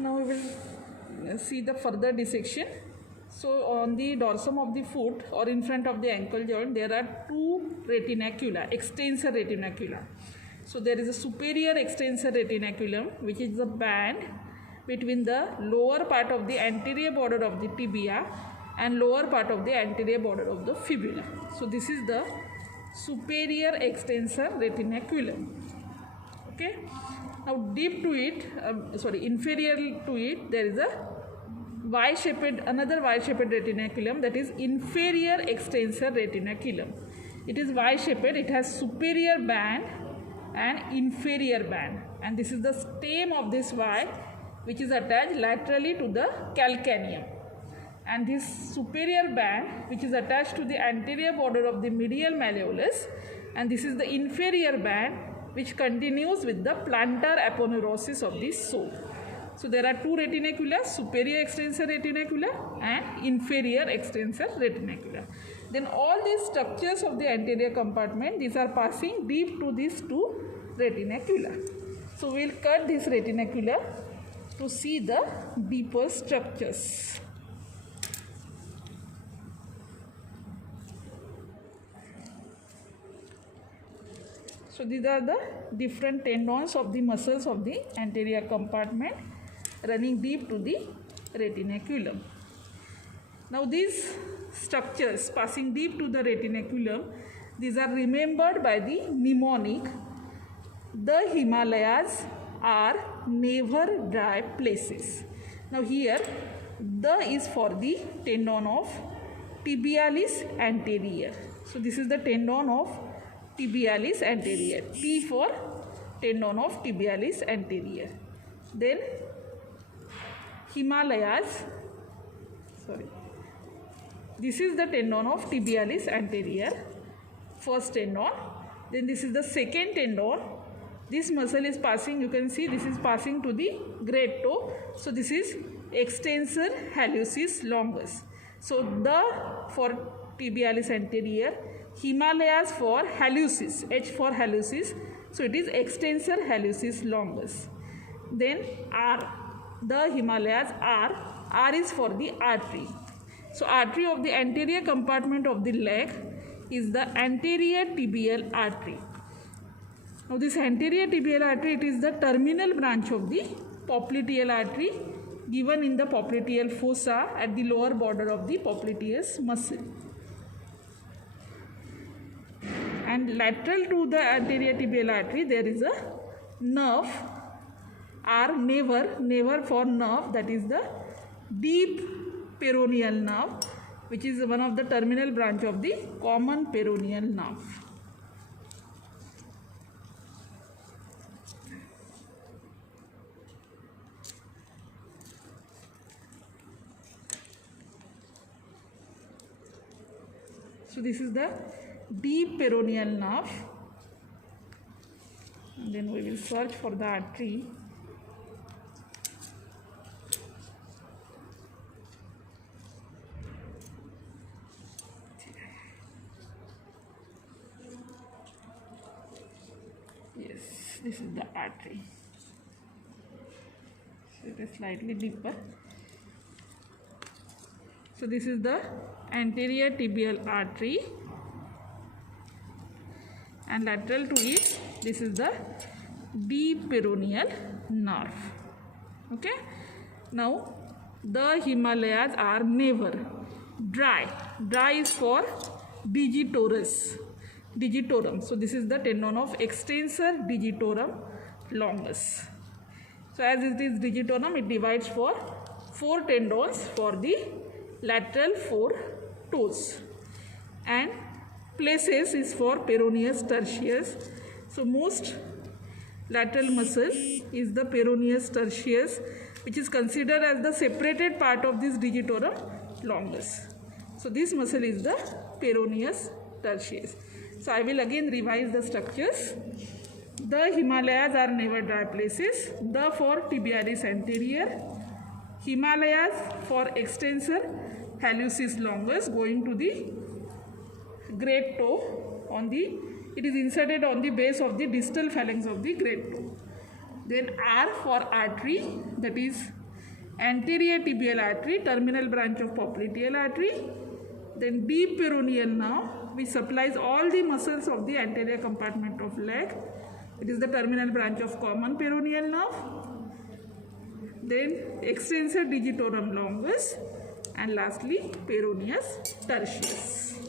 Now we will see the further dissection. So on the dorsum of the foot or in front of the ankle joint, there are two retinacula, extensor retinacula. So there is a superior extensor retinaculum, which is the band between the lower part of the anterior border of the tibia and lower part of the anterior border of the fibula. So this is the superior extensor retinaculum. Okay. Now deep to it, inferior to it, there is a another Y-shaped retinaculum, that is inferior extensor retinaculum. It is Y-shaped, it has superior band and inferior band, and this is the stem of this Y, which is attached laterally to the calcaneum, and this superior band which is attached to the anterior border of the medial malleolus, and this is the inferior band which continues with the plantar aponeurosis of the sole. So there are two retinacula, superior extensor retinacula and inferior extensor retinacula. Then all these structures of the anterior compartment, these are passing deep to these two retinacula. So we will cut this retinacula to see the deeper structures. So these are the different tendons of the muscles of the anterior compartment running deep to the retinaculum. Now these structures passing deep to the retinaculum, these are remembered by the mnemonic: the Himalayas are never dry places. Now here the is for the tendon of tibialis anterior. So this is the tendon of tibialis anterior. T for tendon of tibialis anterior. Then Himalayas, this is the tendon of tibialis anterior, first tendon. Then this is the second tendon. This muscle is passing, you can see this is passing to the great toe. So this is extensor hallucis longus. So the for tibialis anterior, Himalayas for hallucis, H for hallucis. So it is extensor hallucis longus. Then R, the Himalayas R is for the artery. So artery of the anterior compartment of the leg is the anterior tibial artery. Now this anterior tibial artery, it is the terminal branch of the popliteal artery given in the popliteal fossa at the lower border of the popliteus muscle. And lateral to the anterior tibial artery, there is a nerve, R, naver for nerve, that is the deep peroneal nerve, which is one of the terminal branch of the common peroneal nerve. So this is the deep peroneal nerve, and then we will search for the artery. Yes, this is the artery. So it is slightly deeper. So this is the anterior tibial artery, and lateral to it, this is the deep peroneal nerve. Okay. Now the Himalayas are never dry. Dry is for digitorum. So this is the tendon of extensor digitorum longus. So as it is digitorum, it divides for 4 tendons for the lateral 4 toes, and places is for peroneus tertius. So most lateral muscle is the peroneus tertius, which is considered as the separated part of this digitorum longus. So this muscle is the peroneus tertius. So I will again revise the structures. The Himalayas are never dry places. The for tibialis anterior, Himalayas for extensor hallucis longus going to the great toe on the, it is inserted on the base of the distal phalanx of the great toe. Then R for artery, that is anterior tibial artery, terminal branch of popliteal artery. Then deep peroneal nerve, which supplies all the muscles of the anterior compartment of leg. It is the terminal branch of common peroneal nerve. Then extensor digitorum longus, and lastly peroneus tertius.